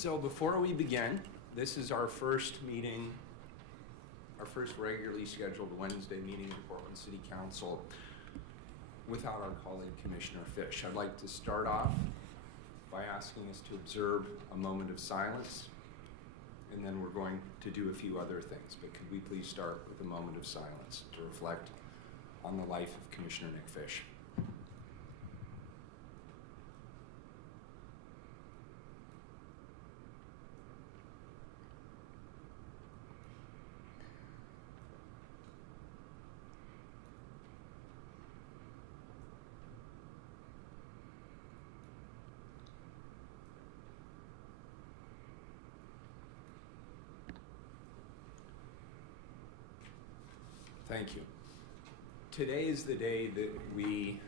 So before we begin, this is our first meeting, our first regularly scheduled Wednesday meeting of the Portland City Council without our colleague Commissioner Fish. I'd like to start off by asking us to observe a moment of silence, and then we're going to do a few other things. But could we please start with a moment of silence to reflect on the life of Commissioner Nick Fish? Thank you. Today is the day that we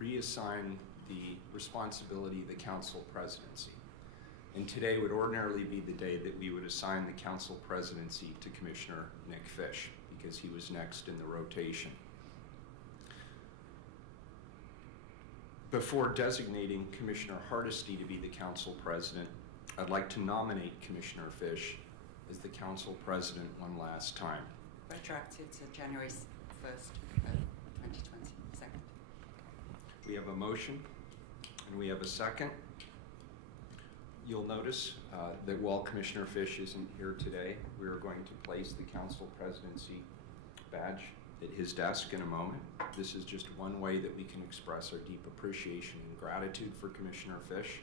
reassign the responsibility of the council presidency. And today would ordinarily be the day that we would assign the council presidency to Commissioner Nick Fish, because he was next in the rotation. Before designating Commissioner Hardesty to be the council president, I'd like to nominate Commissioner Fish as the council president one last time. Retroactive to January 1st, 2020. Second. We have a motion and we have a second. You'll notice that while Commissioner Fish isn't here today, we are going to place the council presidency badge at his desk in a moment. This is just one way that we can express our deep appreciation and gratitude for Commissioner Fish.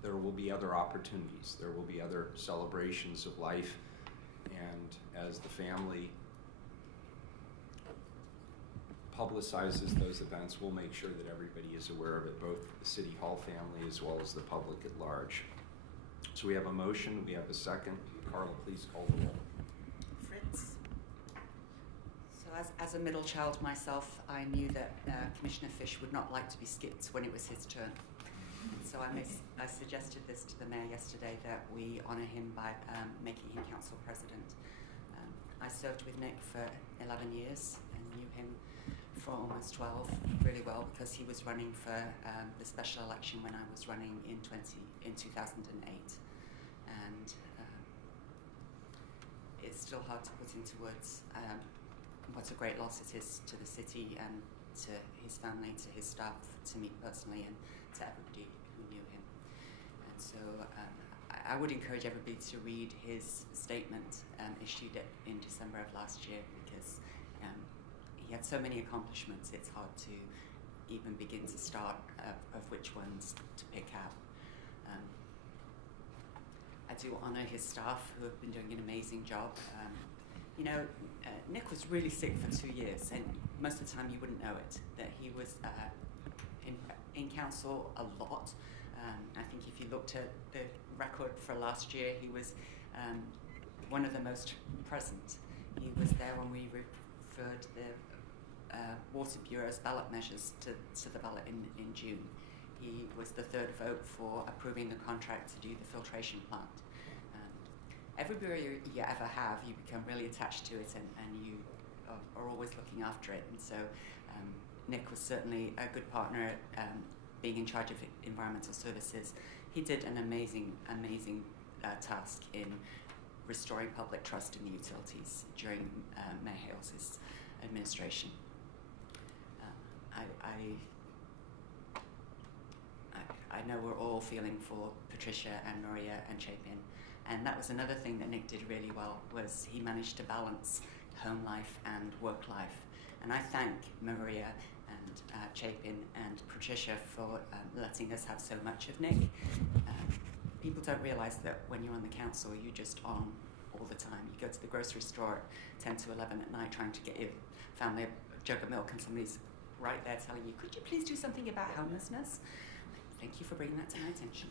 There will be other opportunities. There will be other celebrations of life, and as the family publicizes those events, we'll make sure that everybody is aware of it, both the City Hall family as well as the public at large. So we have a motion, we have a second. Carla, please call the roll. Fritz. So as a middle child myself, I knew that Commissioner Fish would not like to be skipped when it was his turn. So I suggested this to the mayor yesterday, that we honour him by making him council president. I served with Nick for 11 years and knew him for almost 12 really well, because he was running for the special election when I was running in 2008, and it's still hard to put into words what a great loss it is to the city and to his family, to his staff, to me personally, and to everybody who knew him. And so I would encourage everybody to read his statement issued in December of last year, because he had so many accomplishments, it's hard to even begin to start of which ones to pick out. I do honour his staff, who have been doing an amazing job. Nick was really sick for 2 years, and most of the time you wouldn't know it, that he was in council a lot. I think if you looked at the record for last year, he was one of the most present. He was there when we referred the Water Bureau's ballot measures to the ballot in June. He was the third vote for approving the contract to do the filtration plant. Every bureau you ever have, you become really attached to it, and you are always looking after it. And so Nick was certainly a good partner at being in charge of environmental services. He did an amazing task in restoring public trust in the utilities during Mayor Hales' administration. I know we're all feeling for Patricia and Maria and Chapin, and that was another thing that Nick did really well, was he managed to balance home life and work life. And I thank Maria and Chapin and Patricia for letting us have so much of Nick. People don't realise that when you're on the council, you're just on all the time. You go to the grocery store at 10 to 11 at night trying to get your family a jug of milk, and somebody's right there telling you, could you please do something about homelessness? Thank you for bringing that to my attention.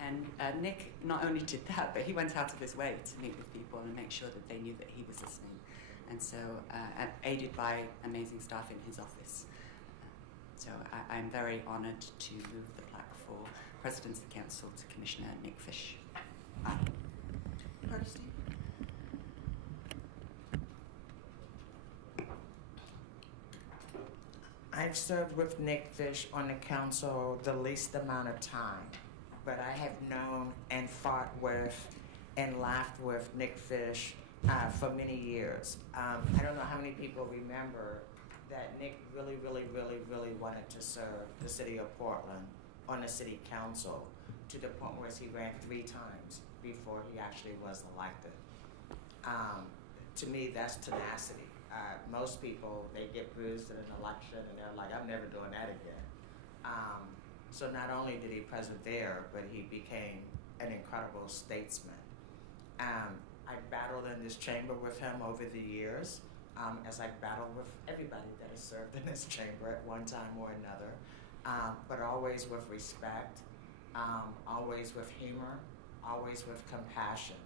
And Nick not only did that, but he went out of his way to meet with people and make sure that they knew that he was listening. And so, aided by amazing staff in his office. So I'm very honoured to move the plaque for President of the Council to Commissioner Nick Fish. Hardesty. I've served with Nick Fish on the council the least amount of time. but I have known and fought with and laughed with Nick Fish for many years. I don't know how many people remember that Nick really, really, really, really wanted to serve the city of Portland on the city council, to the point where he ran 3 times before he actually was elected. To me, that's tenacity. Most people, they get bruised in an election and they're like, I'm never doing that again. So not only did he persevere, but he became an incredible statesman. I battled in this chamber with him over the years, as I battled with everybody that has served in this chamber at one time or another, but always with respect, always with humor, always with compassion.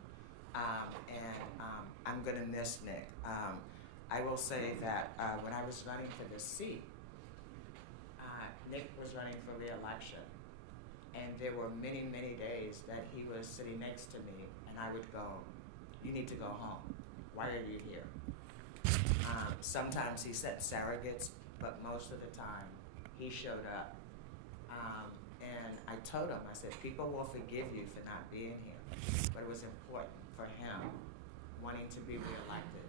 I'm gonna miss Nick. I will say that when I was running for this seat, Nick was running for re-election, and there were many, many days that he was sitting next to me, and I would go, you need to go home. Why are you here? Sometimes he sent surrogates, but most of the time he showed up. And I told him, I said, people will forgive you for not being here, but it was important for him, wanting to be reelected,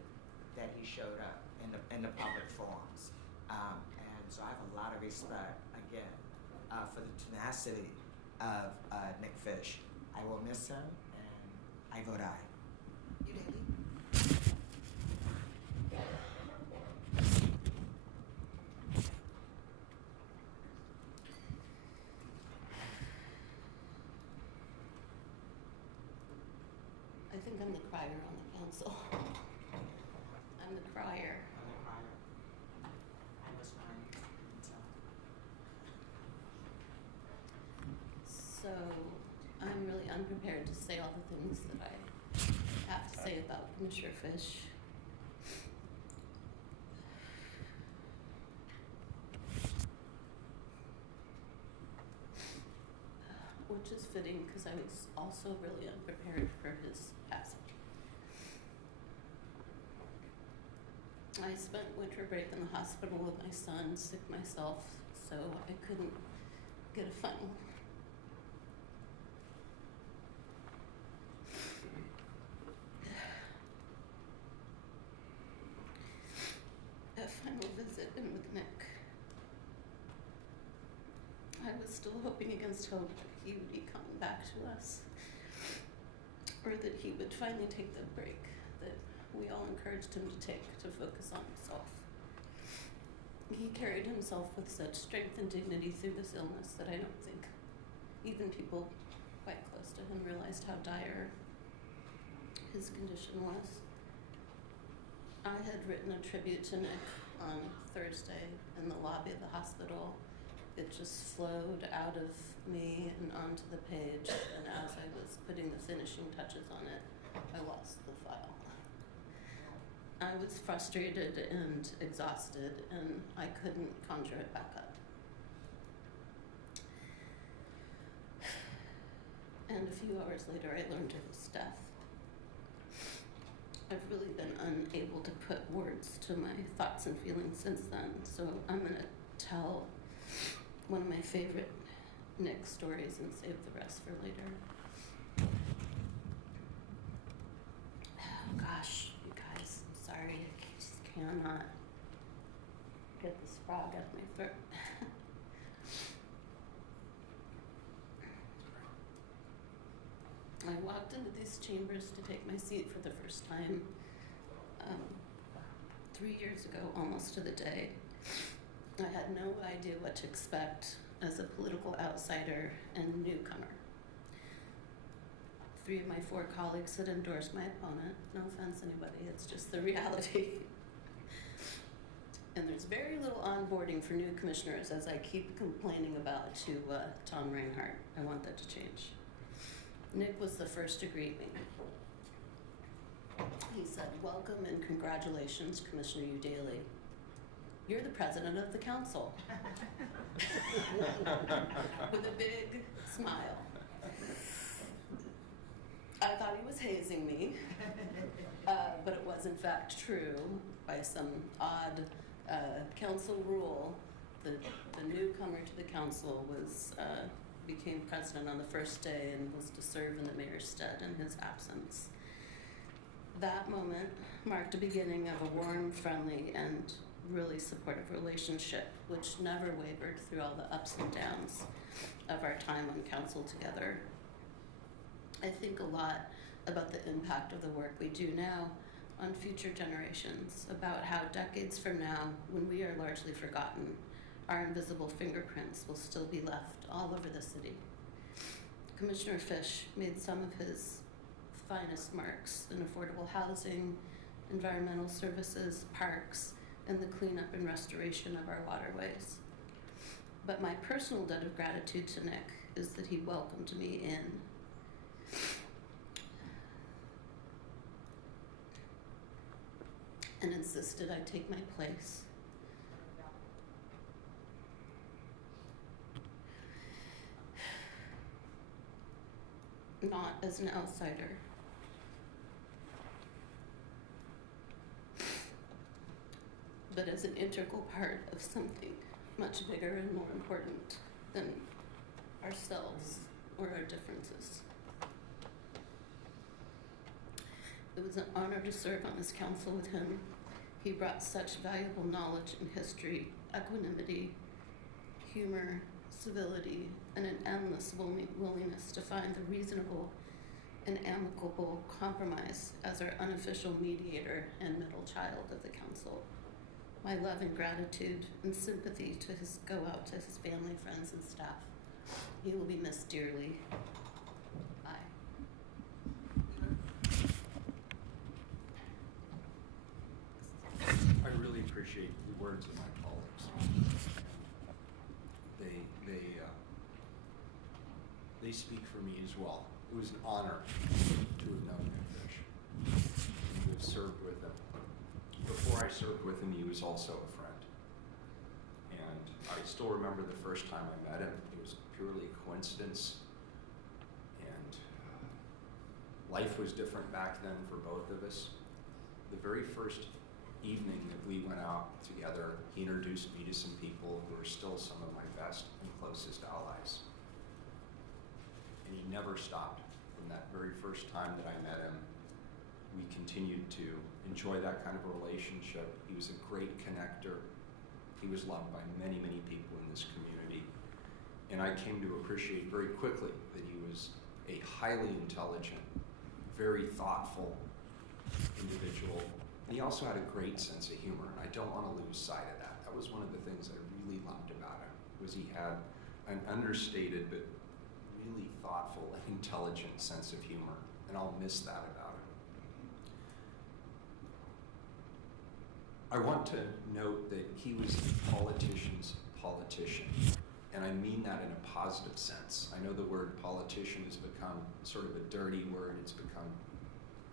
that he showed up in the public forums. And so I have a lot of respect, again, for the tenacity of Nick Fish. I will miss him, and I vote aye. You, Daley? I think I'm the crier on the council. I'm the crier. I was fine. So I'm really unprepared to say all the things that I have to say about Commissioner Fish. Which is fitting because I was also really unprepared for his passing. I spent winter break in the hospital with my son, sick myself, so I couldn't get a final visit in with Nick. I was still hoping against hope that he would be coming back to us, or that he would finally take the break that we all encouraged him to take to focus on himself. He carried himself with such strength and dignity through this illness that I don't think even people quite close to him realized how dire his condition was. I had written a tribute to Nick on Thursday in the lobby of the hospital. It just flowed out of me and onto the page, and as I was putting the finishing touches on it, I lost the file. I was frustrated and exhausted, and I couldn't conjure it back up. And a few hours later, I learned of his death. I've really been unable to put words to my thoughts and feelings since then, so I'm going to tell one of my favorite Nick stories and save the rest for later. Oh gosh, you guys, I'm sorry, I just cannot get this frog out of my throat. I walked into these chambers to take my seat for the first time 3 years ago, almost to the day. I had no idea what to expect as a political outsider and newcomer. 3 of my 4 colleagues had endorsed my opponent. No offense, anybody, it's just the reality. And there's very little onboarding for new commissioners, as I keep complaining about to Tom Reinhardt. I want that to change. Nick was the first to greet me. He said, "Welcome and congratulations, Commissioner Udaley. You're the president of the council." With a big smile. I thought he was hazing me, but it was in fact true. By some odd council rule, the newcomer to the council was became president on the first day and was to serve in the mayor's stead in his absence. That moment marked the beginning of a warm, friendly, and really supportive relationship, which never wavered through all the ups and downs of our time on council together. I think a lot about the impact of the work we do now on future generations, about how decades from now, when we are largely forgotten, our invisible fingerprints will still be left all over the city. Commissioner Fish made some of his finest marks in affordable housing, environmental services, parks, and the cleanup and restoration of our waterways. But my personal debt of gratitude to Nick is that he welcomed me in. And insisted I take my place. Not as an outsider, but as an integral part of something much bigger and more important than ourselves or our differences. It was an honor to serve on this council with him. He brought such valuable knowledge and history, equanimity, humor, civility, and an endless willingness to find the reasonable and amicable compromise as our unofficial mediator and middle child of the council. My love and gratitude and sympathy to go out to his family, friends, and staff. He will be missed dearly. Bye. I really appreciate the words of my colleagues. They speak for me as well. It was an honor to have known Nick Fish, and to have served with him. Before I served with him, he was also a friend. And I still remember the first time I met him. It was purely a coincidence. And life was different back then for both of us. The very first evening that we went out together, he introduced me to some people who are still some of my best and closest allies. And he never stopped. From that very first time that I met him, we continued to enjoy that kind of a relationship. He was a great connector. He was loved by many, many people in this community. And I came to appreciate very quickly that he was a highly intelligent, very thoughtful individual. And he also had a great sense of humor, and I don't want to lose sight of that. That was one of the things I really loved about him, was he had an understated but really thoughtful and intelligent sense of humor, and I'll miss that about him. I want to note that he was a politician's politician, and I mean that in a positive sense. I know the word politician has become sort of a dirty word. It's become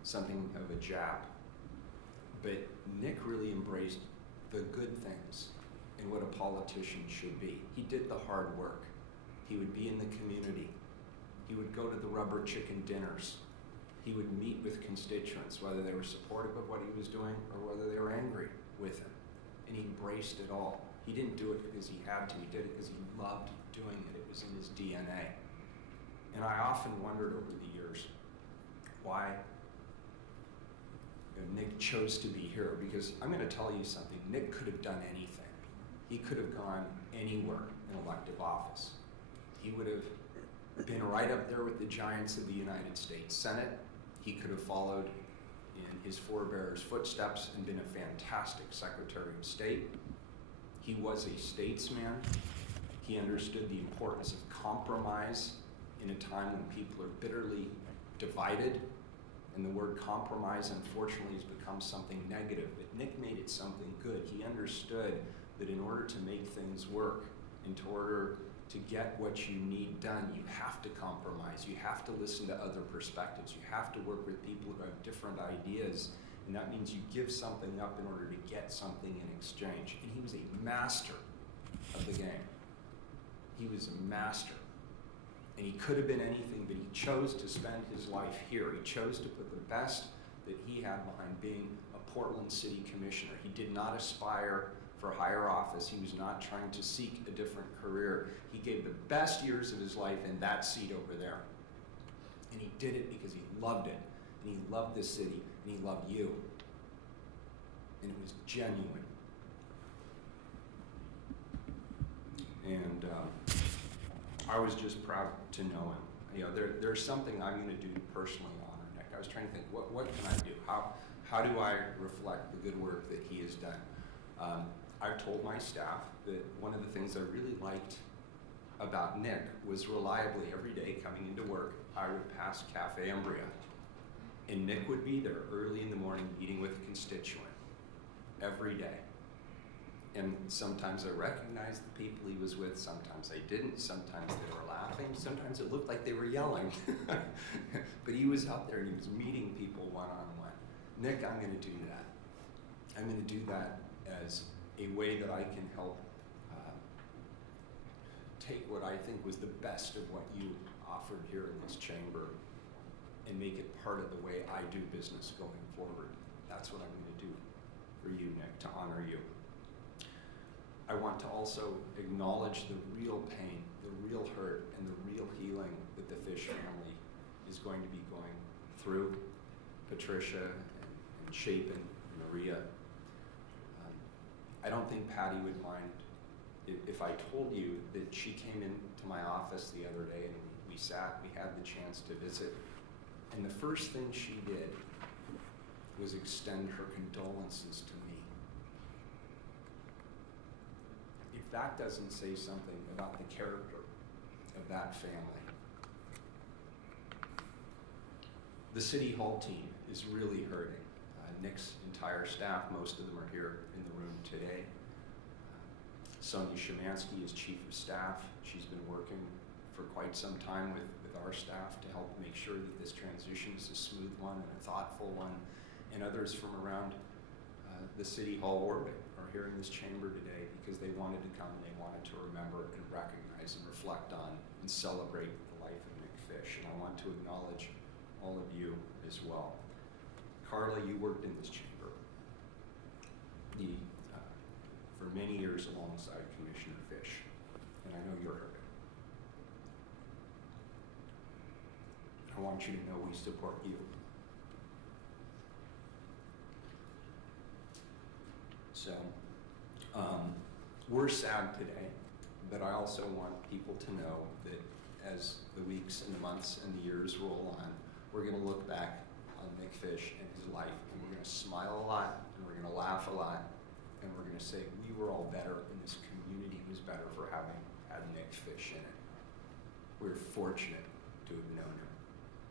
something of a jab. But Nick really embraced the good things and what a politician should be. He did the hard work. He would be in the community. He would go to the rubber chicken dinners. He would meet with constituents, whether they were supportive of what he was doing or whether they were angry with him. And he embraced it all. He didn't do it because he had to. He did it because he loved doing it. It was in his DNA. And I often wondered over the years why Nick chose to be here, because I'm going to tell you something. Nick could have done anything. He could have gone anywhere in elective office. He would have been right up there with the giants of the United States Senate. He could have followed in his forebears' footsteps and been a fantastic Secretary of State. He was a statesman. He understood the importance of compromise in a time when people are bitterly divided. And the word compromise, unfortunately, has become something negative. But Nick made it something good. He understood that in order to make things work, in order to get what you need done, you have to compromise. You have to listen to other perspectives. You have to work with people who have different ideas. And that means you give something up in order to get something in exchange. And he was a master of the game. He was a master. And he could have been anything, but he chose to spend his life here. He chose to put the best that he had behind being a Portland City Commissioner. He did not aspire for higher office. He was not trying to seek a different career. He gave the best years of his life in that seat over there. And he did it because he loved it. And he loved this city. And he loved you. And it was genuine. And I was just proud to know him. You know, there's something I'm going to do to personally honor Nick. I was trying to think, what can I do? How do I reflect the good work that he has done? I've told my staff that one of the things I really liked about Nick was reliably every day coming into work, I would pass Cafe Umbria. And Nick would be there early in the morning meeting with a constituent every day. And sometimes I recognized the people he was with, sometimes I didn't, sometimes they were laughing, sometimes it looked like they were yelling. But he was out there and he was meeting people one-on-one. Nick, I'm going to do that. I'm going to do that as a way that I can help take what I think was the best of what you offered here in this chamber and make it part of the way I do business going forward. That's what I'm going to do for you, Nick, to honor you. I want to also acknowledge the real pain, the real hurt, and the real healing that the Fish family is going to be going through. Patricia and Chapin and Maria. I don't think Patty would mind if I told you that she came into my office the other day and we sat, we had the chance to visit, and the first thing she did was extend her condolences to me. If that doesn't say something about the character of that family. The City Hall team is really hurting. Nick's entire staff, most of them are here in the room today. Sonia Szymanski is Chief of Staff. She's been working for quite some time with our staff to help make sure that this transition is a smooth one and a thoughtful one. And others from around the City Hall orbit are here in this chamber today because they wanted to come and they wanted to remember and recognize and reflect on and celebrate the life of Nick Fish. And I want to acknowledge all of you as well. Carla, you worked in this chamber for many years alongside Commissioner Fish, and I know you're hurting. I want you to know we support you. So, we're sad today, but I also want people to know that as the weeks and the months and the years roll on, we're going to look back on Nick Fish and his life, and we're going to smile a lot, and we're going to laugh a lot, and we're going to say we were all better, and this community was better for having had Nick Fish in it. We're fortunate